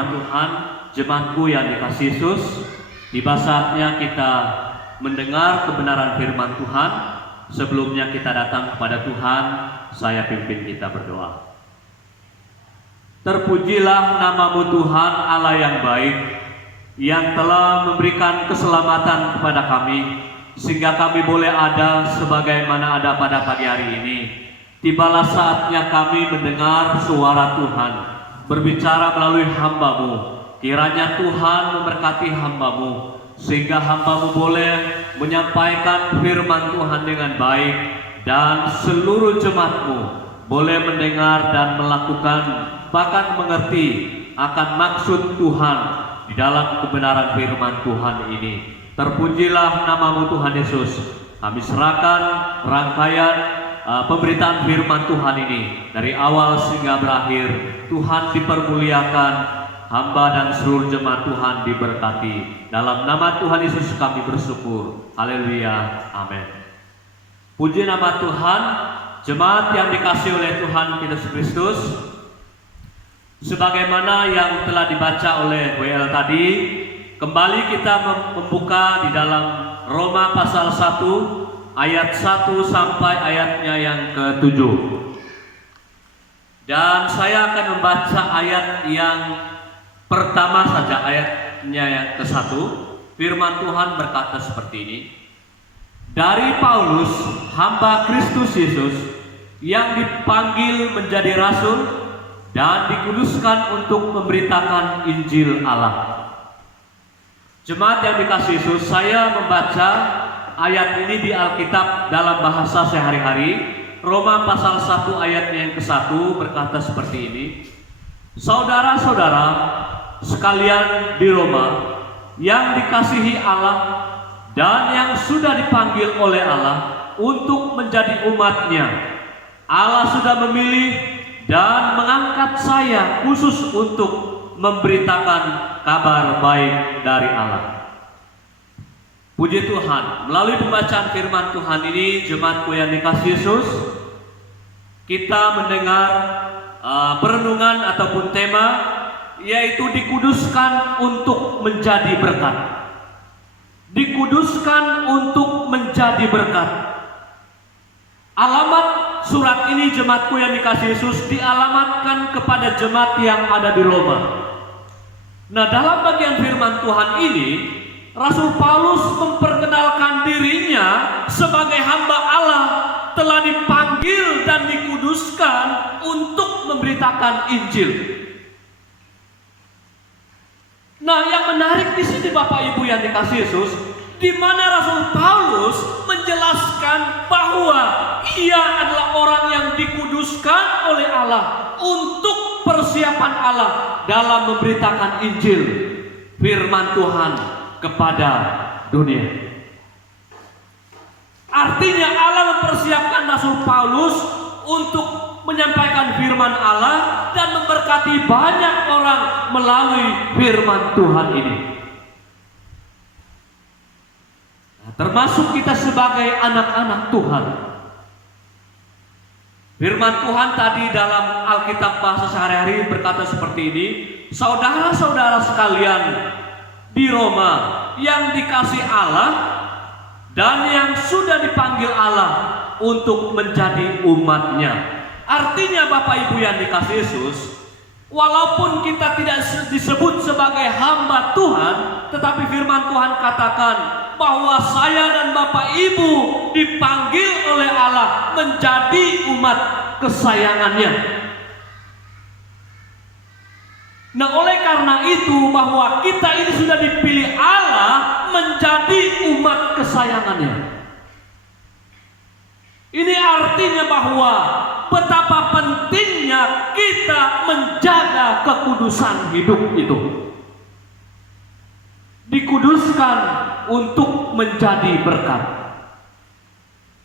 firman Tuhan, jemaatku yang dikasihi Yesus, tiba saatnya kita mendengar kebenaran firman Tuhan. Sebelumnya kita datang kepada Tuhan, saya pimpin kita berdoa. Terpujilah namamu Tuhan Allah yang baik, yang telah memberikan keselamatan kepada kami, sehingga kami boleh ada sebagaimana ada pada pagi hari ini. Tibalah saatnya kami mendengar suara Tuhan berbicara melalui hamba-Mu. Kiranya Tuhan memberkati hamba-Mu, sehingga hamba-Mu boleh menyampaikan firman Tuhan dengan baik, dan seluruh jemaat-Mu boleh mendengar dan melakukan, bahkan mengerti akan maksud Tuhan di dalam kebenaran firman Tuhan ini. Terpujilah namamu Tuhan Yesus. Kami serahkan rangkaian pemberitaan firman Tuhan ini dari awal sehingga berakhir. Tuhan dipermuliakan, hamba dan seluruh jemaat Tuhan diberkati. Dalam nama Tuhan Yesus kami bersyukur. Haleluya, amin. Puji nama Tuhan. Jemaat yang dikasihi oleh Tuhan Yesus Kristus, sebagaimana yang telah dibaca oleh WL tadi, kembali kita membuka di dalam Roma pasal 1 ayat 1 sampai ayatnya yang ke-7. Dan saya akan membaca ayat yang pertama saja, ayatnya yang ke-1. Firman Tuhan berkata seperti ini. Dari Paulus, hamba Kristus Yesus, yang dipanggil menjadi rasul dan dikuduskan untuk memberitakan Injil Allah. Jemaat yang dikasihi Yesus, saya membaca ayat ini di Alkitab dalam bahasa sehari-hari. Roma pasal 1 ayatnya yang ke-1 berkata seperti ini. Saudara-saudara sekalian di Roma yang dikasihi Allah dan yang sudah dipanggil oleh Allah untuk menjadi umat-Nya, Allah sudah memilih dan mengangkat saya khusus untuk memberitakan kabar baik dari Allah. Puji Tuhan, melalui pembacaan firman Tuhan ini, jemaatku yang dikasihi Yesus, kita mendengar perenungan ataupun tema, yaitu dikuduskan untuk menjadi berkat. Dikuduskan untuk menjadi berkat. Alamat surat ini, jemaatku yang dikasihi Yesus, dialamatkan kepada jemaat yang ada di Roma. Nah, dalam bagian firman Tuhan ini, Rasul Paulus memperkenalkan dirinya sebagai hamba Allah, telah dipanggil dan dikuduskan untuk memberitakan Injil. Nah, yang menarik di sini Bapak Ibu yang dikasihi Yesus, di mana Rasul Paulus menjelaskan bahwa ia adalah orang yang dikuduskan oleh Allah untuk persiapan Allah dalam memberitakan Injil, firman Tuhan kepada dunia. Artinya Allah mempersiapkan Rasul Paulus untuk menyampaikan firman Allah dan memberkati banyak orang melalui firman Tuhan ini. Nah, termasuk kita sebagai anak-anak Tuhan. Firman Tuhan tadi dalam Alkitab bahasa sehari-hari berkata seperti ini. Saudara-saudara sekalian di Roma yang dikasihi Allah dan yang sudah dipanggil Allah untuk menjadi umat-Nya. Artinya Bapak Ibu yang dikasihi Yesus, walaupun kita tidak disebut sebagai hamba Tuhan, tetapi firman Tuhan katakan bahwa saya dan Bapak Ibu dipanggil oleh Allah menjadi umat kesayangannya. Nah, oleh karena itu bahwa kita ini sudah dipilih Allah menjadi umat kesayangannya. Ini artinya bahwa betapa pentingnya kita menjaga kekudusan hidup itu. Dikuduskan untuk menjadi berkat.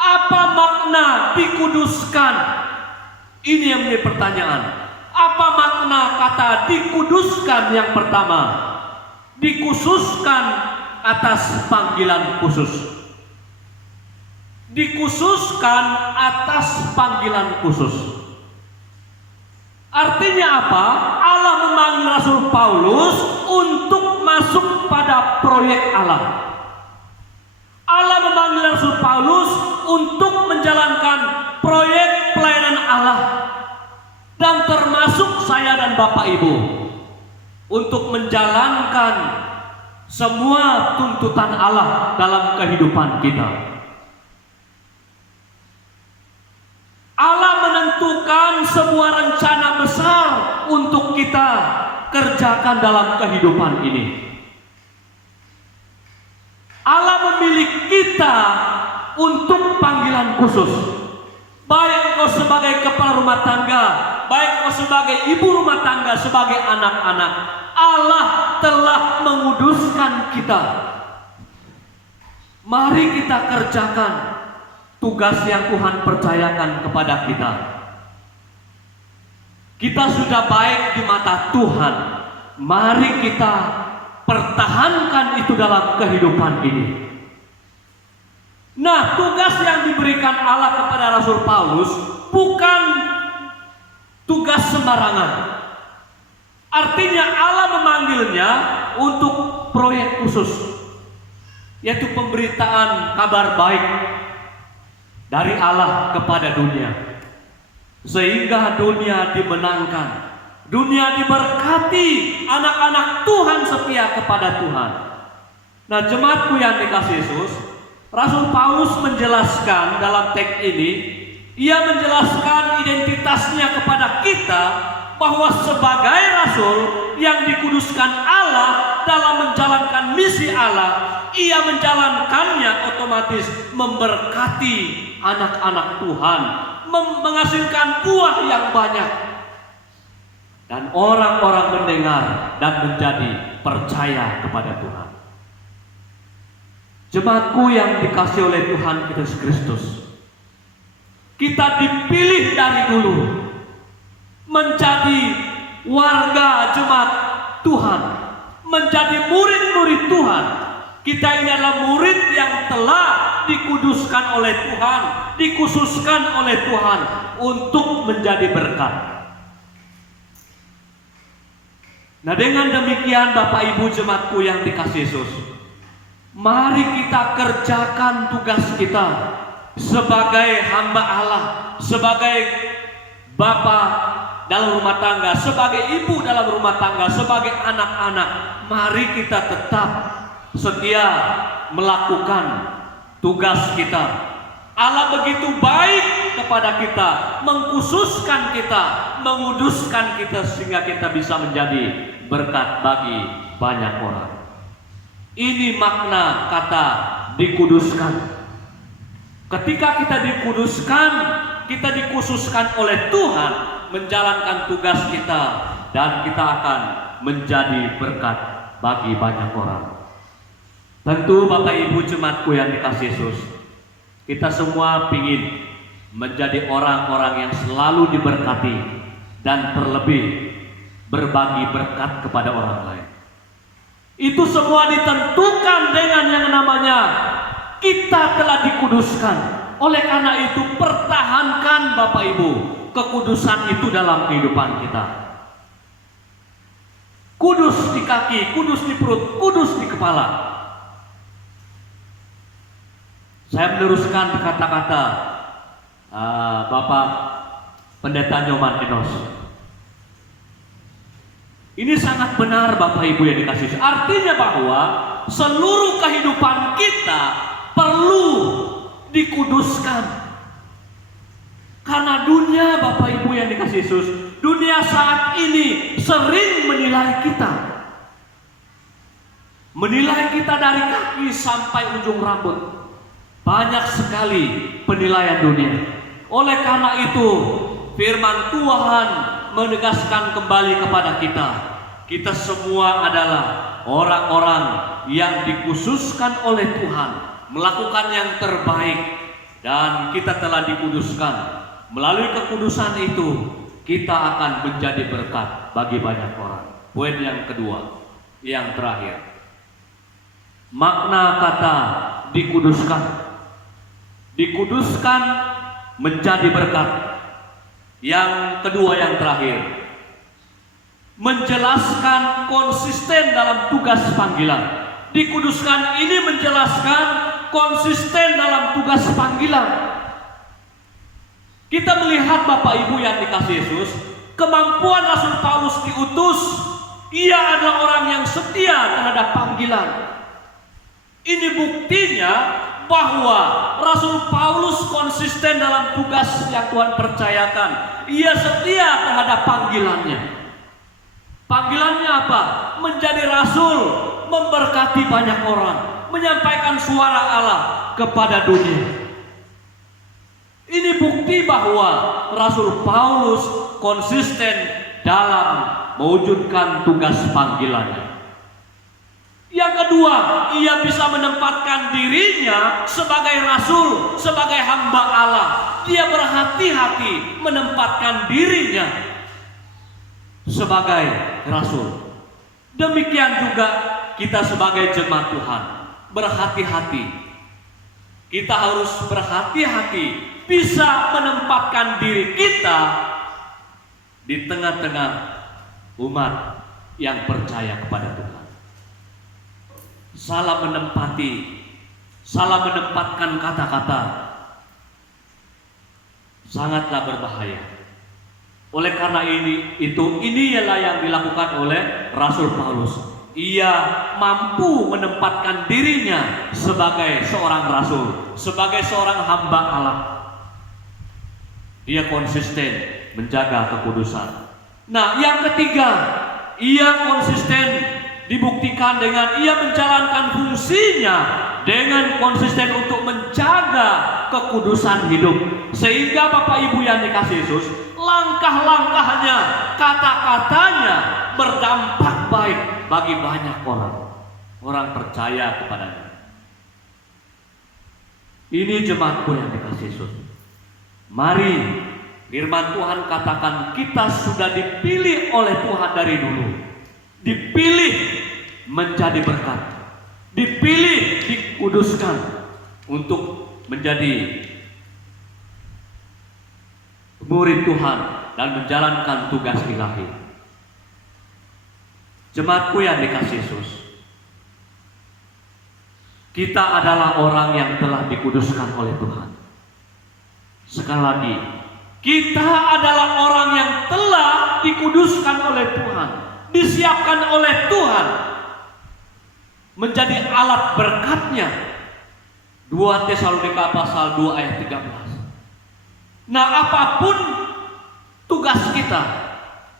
Apa makna dikuduskan? Ini yang menjadi pertanyaan. Apa makna kata dikuduskan? Yang pertama, dikhususkan atas panggilan khusus. Dikhususkan atas panggilan khusus. Artinya apa? Allah memanggil Rasul Paulus untuk masuk pada proyek Allah. Allah memanggil Rasul Paulus untuk menjalankan proyek pelayanan Allah. Dan termasuk saya dan Bapak Ibu untuk menjalankan semua tuntutan Allah dalam kehidupan kita. Allah menentukan sebuah rencana besar untuk kita kerjakan dalam kehidupan ini. Allah memilih kita untuk panggilan khusus. Baik engkau sebagai kepala rumah tangga, baik engkau sebagai ibu rumah tangga, sebagai anak-anak, Allah telah menguduskan kita. Mari kita kerjakan tugas yang Tuhan percayakan kepada kita. Kita sudah baik di mata Tuhan. Mari kita pertahankan itu dalam kehidupan ini. Nah, tugas yang diberikan Allah kepada Rasul Paulus bukan tugas sembarangan. Artinya Allah memanggilnya untuk proyek khusus, yaitu pemberitaan kabar baik dari Allah kepada dunia, sehingga dunia dimenangkan, dunia diberkati, anak-anak Tuhan setia kepada Tuhan. Nah, jemaatku yang dikasihi Yesus, Rasul Paulus menjelaskan dalam teks ini, ia menjelaskan identitasnya kepada kita bahwa sebagai rasul yang dikuduskan Allah dalam menjalankan misi Allah, ia menjalankannya otomatis memberkati anak-anak Tuhan, menghasilkan buah yang banyak, dan orang-orang mendengar dan menjadi percaya kepada Tuhan. Jemaatku yang dikasihi oleh Tuhan Yesus Kristus, kita dipilih dari dulu menjadi warga jemaat Tuhan, menjadi murid-murid Tuhan. Kita ini adalah murid yang telah dikuduskan oleh Tuhan, dikhususkan oleh Tuhan untuk menjadi berkat. Nah, dengan demikian Bapak Ibu jemaatku yang dikasihi Yesus, mari kita kerjakan tugas kita sebagai hamba Allah, sebagai bapak dalam rumah tangga, sebagai ibu dalam rumah tangga, sebagai anak-anak. Mari kita tetap setia melakukan tugas kita. Allah begitu baik kepada kita, mengkhususkan kita, menguduskan kita, sehingga kita bisa menjadi berkat bagi banyak orang. Ini makna kata dikuduskan. Ketika kita dikuduskan, kita dikhususkan oleh Tuhan menjalankan tugas kita, dan kita akan menjadi berkat bagi banyak orang. Tentu Bapak Ibu jemaatku yang dikasihi Yesus, kita semua ingin menjadi orang-orang yang selalu diberkati dan terlebih berbagi berkat kepada orang lain. Itu semua ditentukan dengan yang namanya kita telah dikuduskan. Oleh karena itu, pertahankan Bapak Ibu kekudusan itu dalam kehidupan kita. Kudus di kaki, kudus di perut, kudus di kepala. Saya meneruskan kata-kata Bapak Pendeta Nyoman Enos. Ini sangat benar Bapak Ibu yang dikasihi. Artinya bahwa seluruh kehidupan kita perlu dikuduskan. Karena dunia Bapak Ibu yang dikasihi Yesus, dunia saat ini sering menilai kita. Menilai kita dari kaki sampai ujung rambut. Banyak sekali penilaian dunia. Oleh karena itu, firman Tuhan menegaskan kembali kepada kita, kita semua adalah orang-orang yang dikhususkan oleh Tuhan melakukan yang terbaik, dan kita telah dikuduskan. Melalui kekudusan itu kita akan menjadi berkat bagi banyak orang. Poin yang kedua, yang terakhir, makna kata dikuduskan. Dikuduskan menjadi berkat. Yang kedua, yang terakhir, menjelaskan konsisten dalam tugas panggilan. Dikuduskan ini menjelaskan konsisten dalam tugas panggilan. Kita melihat Bapak Ibu yang dikasihi Yesus, kemampuan Rasul Paulus diutus, ia adalah orang yang setia terhadap panggilan. Ini buktinya bahwa Rasul Paulus konsisten dalam tugas yang Tuhan percayakan. Ia setia terhadap panggilannya. Panggilannya apa? Menjadi rasul, memberkati banyak orang, menyampaikan suara Allah kepada dunia. Ini bukti bahwa Rasul Paulus konsisten dalam mewujudkan tugas panggilannya. Yang kedua, ia bisa menempatkan dirinya sebagai rasul, sebagai hamba Allah. Dia berhati-hati menempatkan dirinya sebagai rasul. Demikian juga kita sebagai jemaat Tuhan, berhati-hati. Kita harus berhati-hati bisa menempatkan diri kita di tengah-tengah umat yang percaya kepada Tuhan. Salah menempatkan kata-kata sangatlah berbahaya. Oleh karena ini ialah yang dilakukan oleh Rasul Paulus. Ia mampu menempatkan dirinya sebagai seorang rasul, sebagai seorang hamba Allah. Dia konsisten menjaga kekudusan. Nah, yang ketiga, ia konsisten dibuktikan dengan ia menjalankan fungsinya dengan konsisten untuk menjaga kekudusan hidup. Sehingga Bapak Ibu yang dikasihi Yesus, langkah-langkahnya, kata-katanya berdampak baik bagi banyak orang percaya kepadanya. Ini jemaatku yang dikasihi Yesus. Mari, firman Tuhan katakan kita sudah dipilih oleh Tuhan dari dulu. Dipilih menjadi berkat. Dipilih, dikuduskan untuk menjadi murid Tuhan dan menjalankan tugas ilahi. Jemaatku yang dikasihi Yesus, kita adalah orang yang telah dikuduskan oleh Tuhan. Sekali lagi, kita adalah orang yang telah dikuduskan oleh Tuhan, disiapkan oleh Tuhan menjadi alat berkat-Nya. 2 Tesalonika pasal 2 ayat 13. Nah, apapun tugas kita,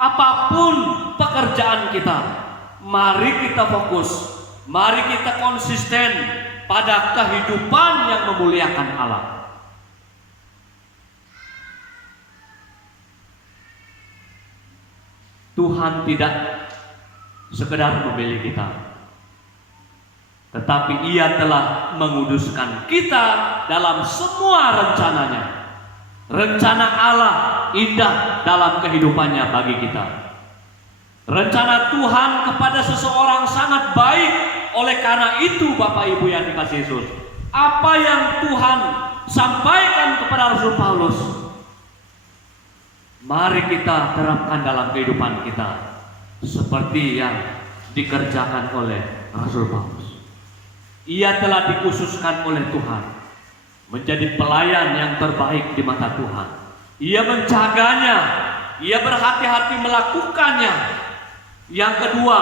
apapun pekerjaan kita, mari kita fokus, mari kita konsisten pada kehidupan yang memuliakan Allah. Tuhan tidak sekedar memilih kita, tetapi Ia telah menguduskan kita dalam semua rencananya. Rencana Allah indah dalam kehidupannya bagi kita. Rencana Tuhan kepada seseorang sangat baik. Oleh karena itu Bapak Ibu yang dikasihi Yesus, apa yang Tuhan sampaikan kepada Rasul Paulus, mari kita terapkan dalam kehidupan kita seperti yang dikerjakan oleh Rasul Paulus. Ia telah dikhususkan oleh Tuhan menjadi pelayan yang terbaik di mata Tuhan. Ia menjaganya, ia berhati-hati melakukannya. Yang kedua,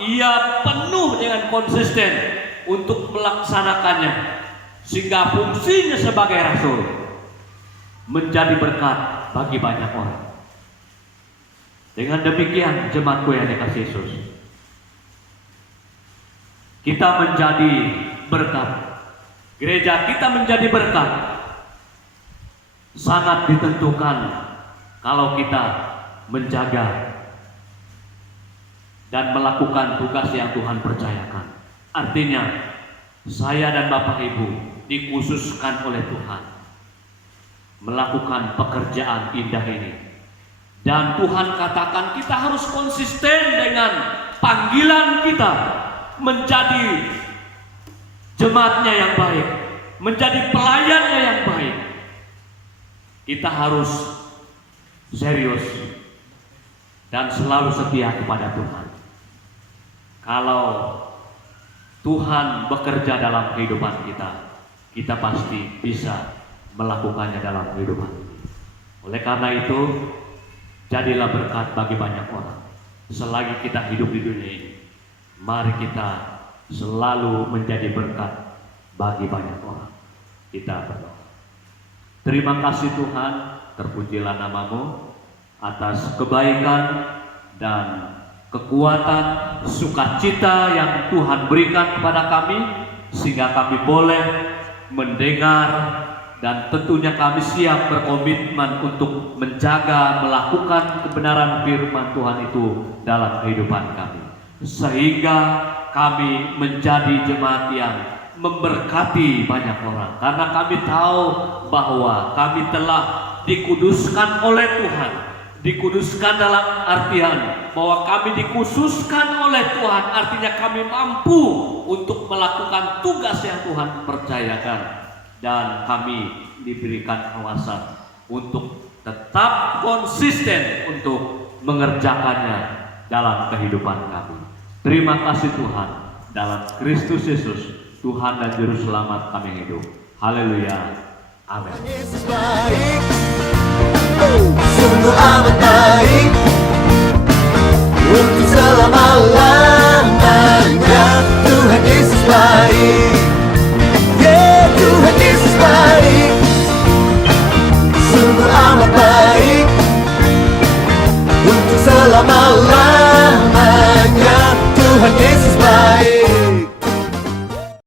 ia penuh dengan konsisten untuk melaksanakannya, sehingga fungsinya sebagai rasul menjadi berkat bagi banyak orang. Dengan demikian, jemaatku yang dikasihi Yesus, kita menjadi berkat. Gereja kita menjadi berkat sangat ditentukan kalau kita menjaga dan melakukan tugas yang Tuhan percayakan. Artinya, saya dan Bapak Ibu dikhususkan oleh Tuhan melakukan pekerjaan indah ini. Dan Tuhan katakan kita harus konsisten dengan panggilan kita menjadi jemaatnya yang baik, menjadi pelayannya yang baik. Kita harus serius dan selalu setia kepada Tuhan. Kalau Tuhan bekerja dalam kehidupan kita, kita pasti bisa melakukannya dalam kehidupan. Oleh karena itu, jadilah berkat bagi banyak orang. Selagi kita hidup di dunia ini, mari kita selalu menjadi berkat bagi banyak orang. Kita berdoa. Terima kasih Tuhan, terpujilah nama-Mu atas kebaikan dan kekuatan, sukacita yang Tuhan berikan kepada kami, sehingga kami boleh mendengar, dan tentunya kami siap berkomitmen untuk menjaga, melakukan kebenaran firman Tuhan itu dalam kehidupan kami, sehingga kami menjadi jemaat yang memberkati banyak orang, karena kami tahu bahwa kami telah dikuduskan oleh Tuhan. Dikuduskan dalam artian bahwa kami dikhususkan oleh Tuhan, artinya kami mampu untuk melakukan tugas yang Tuhan percayakan, dan kami diberikan kawasan untuk tetap konsisten untuk mengerjakannya dalam kehidupan kami. Terima kasih Tuhan, dalam Kristus Yesus Tuhan dan Juru Selamat kami hidup. Haleluya. Amin. Yesus baik, sungguh amat baik, untuk selama-lamanya. Tuhan Yesus baik, yeah, Tuhan Yesus baik, sungguh amat baik, untuk selama-lamanya.